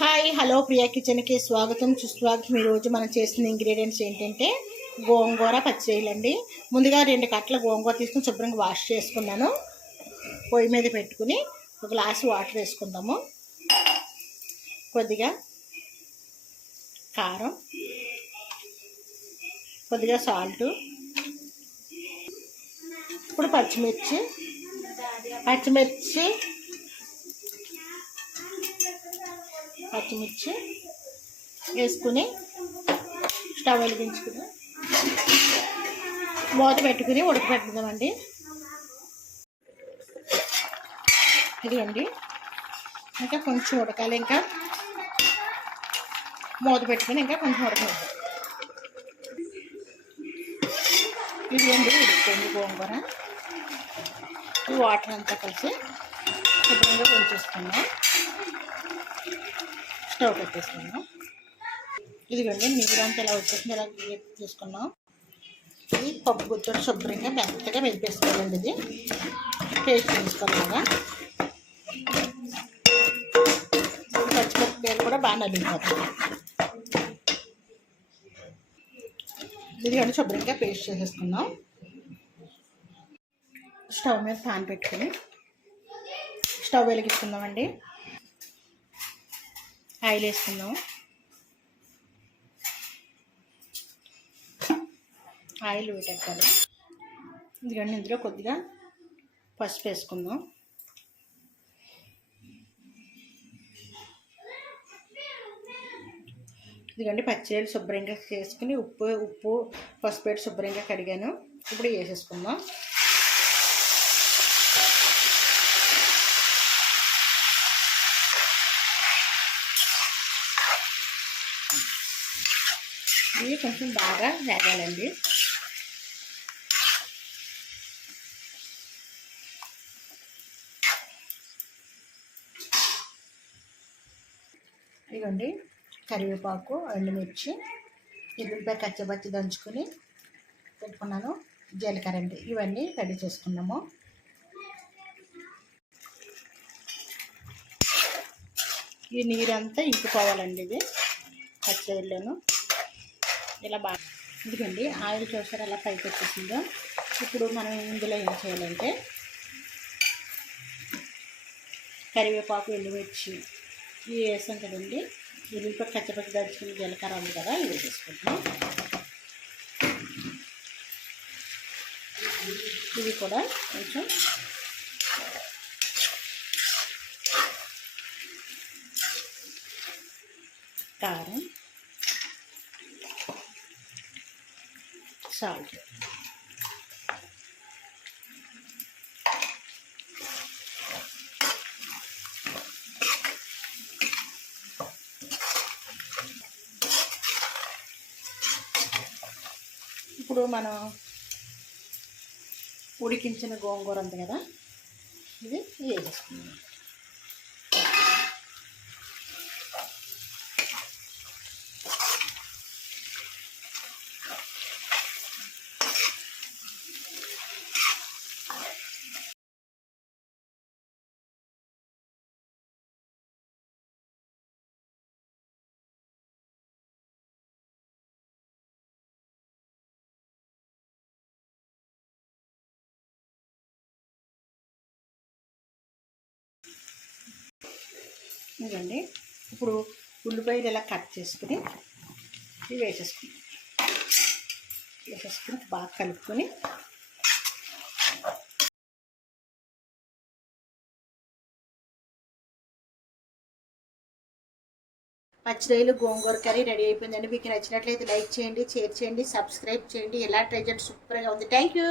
Hi hello Priya కిచెన్కి స్వాగతం. సుస్వాగతం. ఈరోజు మనం చేసిన ఇంగ్రీడియంట్స్ ఏంటంటే గోంగూర పచ్చిరొయ్యలండి ముందుగా రెండు కట్టల గోంగూర తీసుకుని శుభ్రంగా వాష్ చేసుకున్నాను. పొయ్యి మీద పెట్టుకుని ఒక గ్లాసు వాటర్ వేసుకుందాము. కొద్దిగా కారం కొద్దిగా సాల్ట్ ఇప్పుడు పచ్చిమిర్చి పచ్చిమిర్చి పచ్చిమిర్చి వేసుకుని స్టవ్ వెలిగించుకుని మూత పెట్టుకుని ఉడకపెట్టుదామండి ఇదిగోండి ఇంకా కొంచెం ఉడకాలి ఇంకా. మూత పెట్టుకుని ఇంకా కొంచెం ఉడకాలి ఇది అండి ఉడుకుతుంది గోంగూర. ఈ వాటర్ అంతా కలిసి శుభ్రంగా ఉంచేసుకున్నాం స్టవ్ పెట్టేసుకున్నాం ఇదిగోండి నీరంతా ఇలా వచ్చేసింది ఇలా తీసుకున్నాం ఇది పప్పు గుర్తు శుభ్రంగా మెత్తగా మెదిపేసుకోవాలండి ఇది. పేస్ట్ తీసుకోవాలిగా పచ్చిమిరపకాయలు కూడా బాగా నలిగిపోతాయి. ఇదిగోండి శుభ్రంగా పేస్ట్ చేసేసుకున్నాం స్టవ్ మీద పాన్ పెట్టుకుని స్టవ్ వెలిగిస్తున్నామండి ఆయిల్ వేసుకుందాం ఆయిల్ వేటెక్కాలి ఎందుకంటే ఇందులో కొద్దిగా పసుపు వేసుకుందాం. ఎందుకంటే పచ్చిరేలు శుభ్రంగా చేసుకుని ఉప్పు ఉప్పు పసుపు పెట్టి శుభ్రంగా కడిగాను. ఇప్పుడు వేసేసుకుందాం. ఇవి కొంచెం బాగా వేగాలండి. ఇదిగోండి కరివేపాకు ఎండుమిర్చి ఎల్లుల్లిపాయ కచ్చబచ్చి దంచుకొని పెట్టుకున్నాను. జీలకర్ర అండి ఇవన్నీ రెడీ చేసుకున్నాము. ఈ నీరంతా ఇంకిపోవాలండి ఇది పచ్చడిలోను ఇలా బాగా ఇదిగండి ఆయిల్ చూసారు అలా పైకి వచ్చేసిందో? ఇప్పుడు మనం ఇందులో ఏం చేయాలంటే కరివేపాకు ఎండుమిర్చి ఇవి వేసాం కదండి. ఎల్లుల్లిపాయ కచ్చపచ్చి దంచుకుని జీలకర్ర ఉంది కదా ఇవి వేసేసుకుంటాం ఇవి కూడా కొంచెం కారం సాల్ట్ ఇప్పుడు మనం ఉడికించిన గోంగూర ఉంది కదా? ఇది వేసేసుకుందాం. ఇదండి. ఇప్పుడు ఉల్లిపాయలు ఇలా కట్ చేసుకుని ఇవి వేసేసుకుని వేసేసుకుని బాగా కలుపుకొని పచ్చిరొయ్యలు గోంగూర కర్రీ రెడీ అయిపోయిందండి. మీకు నచ్చినట్లయితే లైక్ చేయండి షేర్ చేయండి సబ్స్క్రైబ్ చేయండి. ఎలా ట్రై చేయండి సూపర్గా ఉంది. Thank you.